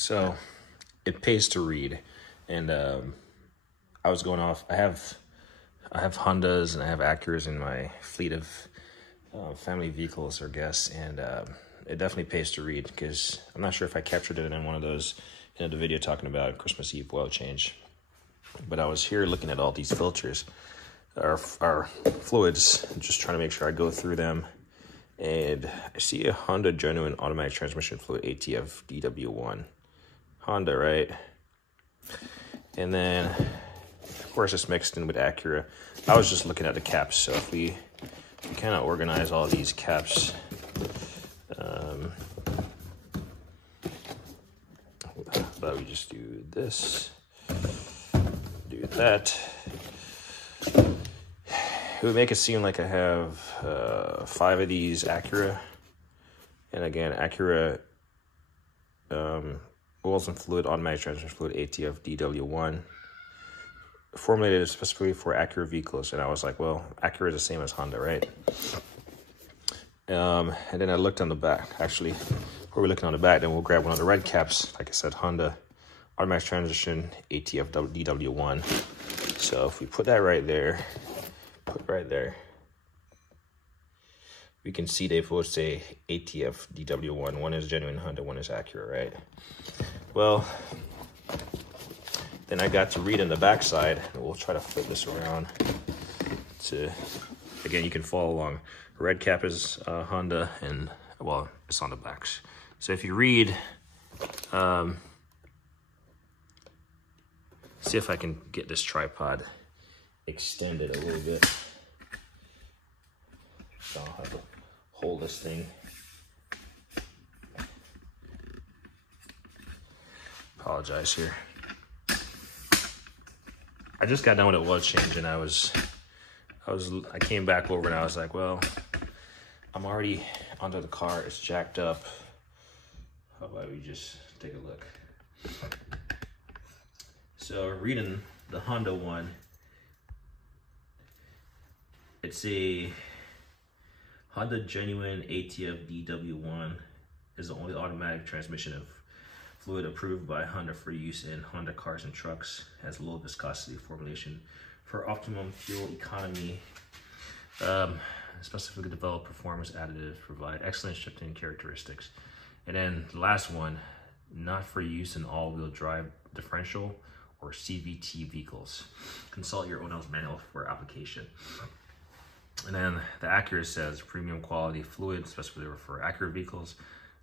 So it pays to read, and I was going off. I have Hondas and I have Acuras in my fleet of family vehicles or guests, and it definitely pays to read, because I'm not sure if I captured it in one of those in the video talking about Christmas Eve oil change, but I was here looking at all these filters, our fluids, just trying to make sure I go through them. And I see a Honda Genuine Automatic Transmission Fluid ATF DW1. Honda, right? And then, of course, it's mixed in with Acura. I was just looking at the caps, so if we kind of organize all these caps, but we just do this, do that. It would make it seem like I have 5 of these Acura. And again, Acura oils and fluid, automatic transmission fluid, ATF DW1. Formulated specifically for Acura vehicles. And I was like, well, Acura is the same as Honda, right? And then I looked on the back. Actually, before we looking on the back, then we'll grab one of the red caps. Like I said, Honda automatic transmission, ATF DW1. So if we put that right there, we can see they both say ATF DW1. One is genuine Honda, one is Acura, right? Well, then I got to read on the back side, and we'll try to flip this around to, again, you can follow along. Red cap is Honda, and, well, it's on the backs. So if you read, see if I can get this tripod extended a little bit. So I'll have to hold this thing. Apologize here. I just got done with a oil change, and I came back over and I was like, well, I'm already under the car. It's jacked up. How about we just take a look? So reading the Honda one, it's a Honda Genuine ATF DW1 is the only automatic transmission of fluid approved by Honda for use in Honda cars and trucks. Has low viscosity formulation for optimum fuel economy. Specifically developed performance additives provide excellent shifting characteristics. And then the last one, not for use in all-wheel drive differential or CVT vehicles. Consult your owner's manual for application. And then the Acura says premium quality fluid, specifically for Acura vehicles,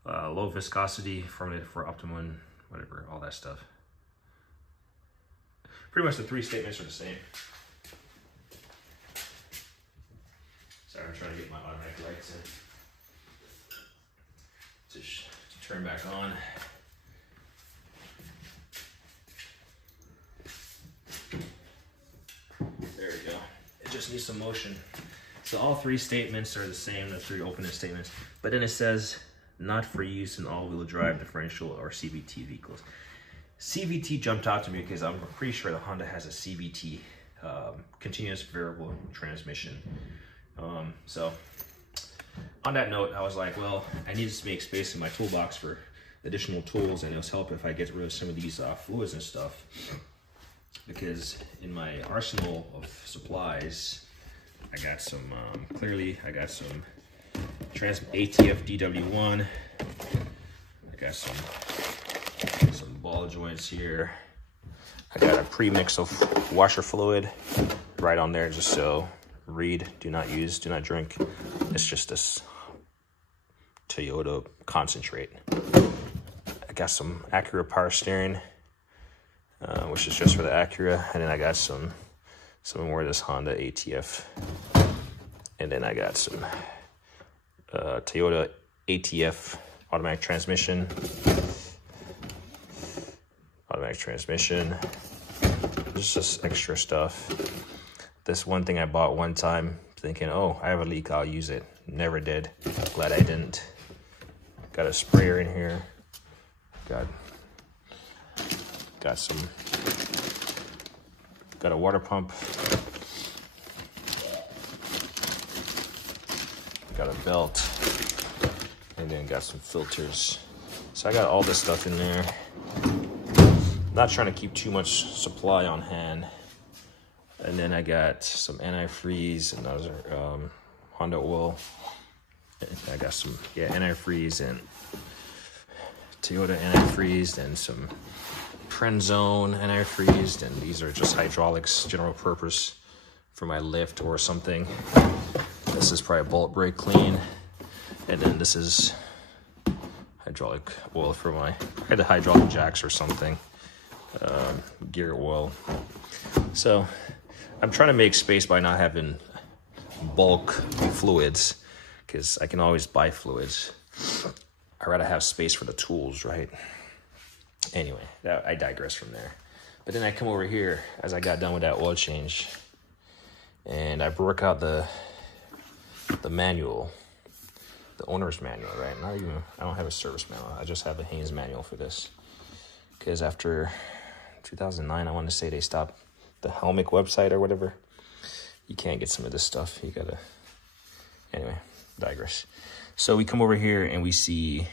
low viscosity, formulated for optimum, whatever, all that stuff. Pretty much the 3 statements are the same. Sorry, I'm trying to get my automatic lights in to turn back on. There we go. It just needs some motion. So all 3 statements are the same, the 3 opening statements, but then it says not for use in all-wheel drive differential or CVT vehicles. CVT jumped out to me because I'm pretty sure the Honda has a CVT, continuous variable transmission. So on that note, I was like, well, I need to make space in my toolbox for additional tools, and it'll help if I get rid of some of these fluids and stuff, because in my arsenal of supplies, I got some, clearly I got some ATF DW1. I got some ball joints here. I got a pre-mix of washer fluid right on there, just so read, do not use, do not drink. It's just this Toyota concentrate. I got some Acura power steering, which is just for the Acura, and then I got some more of this Honda ATF, and then I got some Toyota ATF automatic transmission. There's just extra stuff. This one thing I bought one time, thinking, oh, I have a leak, I'll use it. Never did. Glad I didn't. Got a sprayer in here. Got a water pump. Got a belt. And then got some filters. So I got all this stuff in there. not trying to keep too much supply on hand. And then I got some antifreeze and other Honda oil. I got some antifreeze and Toyota antifreeze and some Prenzone antifreeze, and these are just hydraulics, general purpose for my lift or something. This is probably bolt brake clean, and then this is hydraulic oil for my the hydraulic jacks or something, gear oil. So I'm trying to make space by not having bulk fluids, because I can always buy fluids. I'd rather have space for the tools, right? Anyway, I digress from there. But then I come over here as I got done with that oil change, and I broke out the manual, the owner's manual, right? I don't have a service manual. I just have a Haynes manual for this. Because after 2009, I want to say they stopped the Helmick website or whatever. You can't get some of this stuff. You gotta, anyway, digress. So we come over here and we see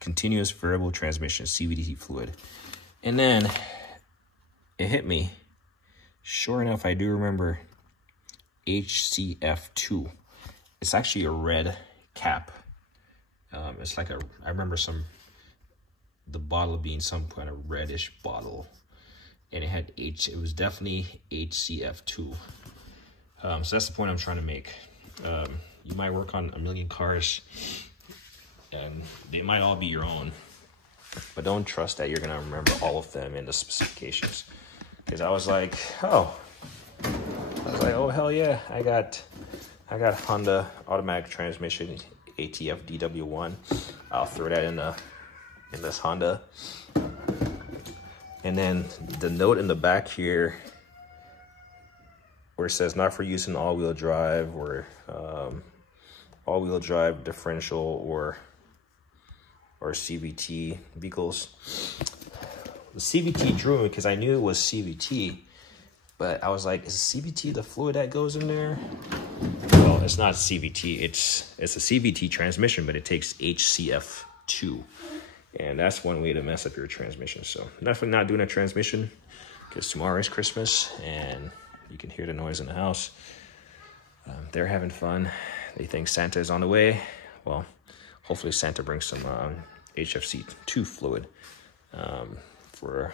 continuous variable transmission, CVT fluid. And then it hit me. Sure enough, I do remember HCF2. It's actually a red cap. It's like I remember the bottle being some kind of reddish bottle. And it was definitely HCF2. So that's the point I'm trying to make. You might work on a million cars, and they might all be your own, but don't trust that you're gonna remember all of them and the specifications. Because I was like, oh hell yeah, I got Honda automatic transmission ATF DW1. I'll throw that in this Honda. And then the note in the back here where it says not for use in all-wheel drive or all-wheel drive differential or CVT vehicles. The CVT drew me because I knew it was CVT, but I was like, is CVT the fluid that goes in there? Well, it's not CVT. It's a CVT transmission, but it takes HCF2. And that's one way to mess up your transmission. So definitely not doing a transmission, because tomorrow is Christmas and you can hear the noise in the house. They're having fun. They think Santa is on the way. Well, hopefully Santa brings some HFC2 fluid for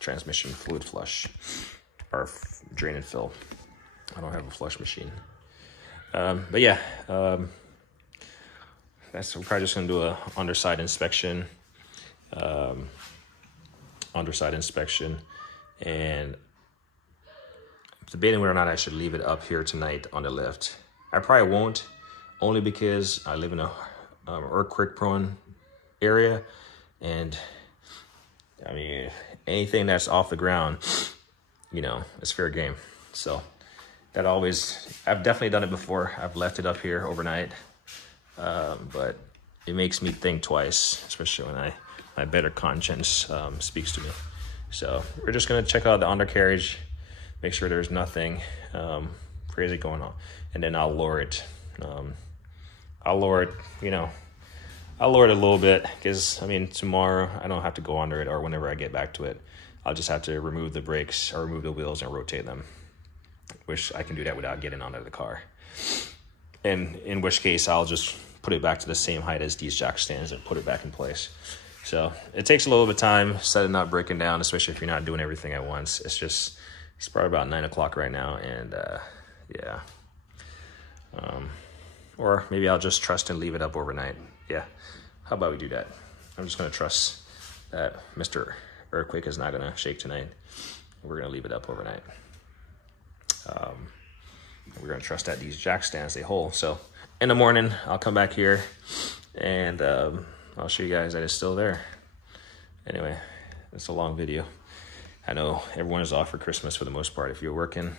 transmission fluid flush or drain and fill. I don't have a flush machine. But yeah, we're probably just gonna do a underside inspection. And debating whether or not I should leave it up here tonight on the lift. I probably won't, only because I live in a earthquake prone area, and I mean anything that's off the ground, you know, it's fair game. So that I've definitely done it before. I've left it up here overnight, but it makes me think twice, especially when my better conscience speaks to me. So we're just gonna check out the undercarriage, make sure there's nothing crazy going on, and then I'll lower it. I'll lower it a little bit, because I mean tomorrow I don't have to go under it, or whenever I get back to it, I'll just have to remove the brakes or remove the wheels and rotate them, which I can do that without getting onto the car. And in which case I'll just put it back to the same height as these jack stands and put it back in place. So it takes a little bit of time, set it not breaking down, especially if you're not doing everything at once. It's probably about 9 o'clock right now, and yeah. Or maybe I'll just trust and leave it up overnight. Yeah, how about we do that? I'm just gonna trust that Mr. Earthquake is not gonna shake tonight. We're gonna leave it up overnight. We're gonna trust that these jack stands, they hold. So in the morning, I'll come back here and I'll show you guys that it's still there. Anyway, it's a long video. I know everyone is off for Christmas for the most part. If you're working,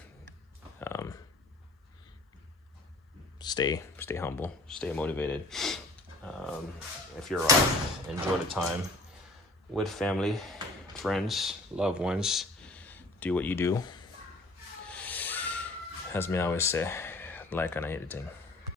stay humble, stay motivated. If you're off, enjoy the time with family, friends, loved ones. Do what you do. As me always say, like and anything.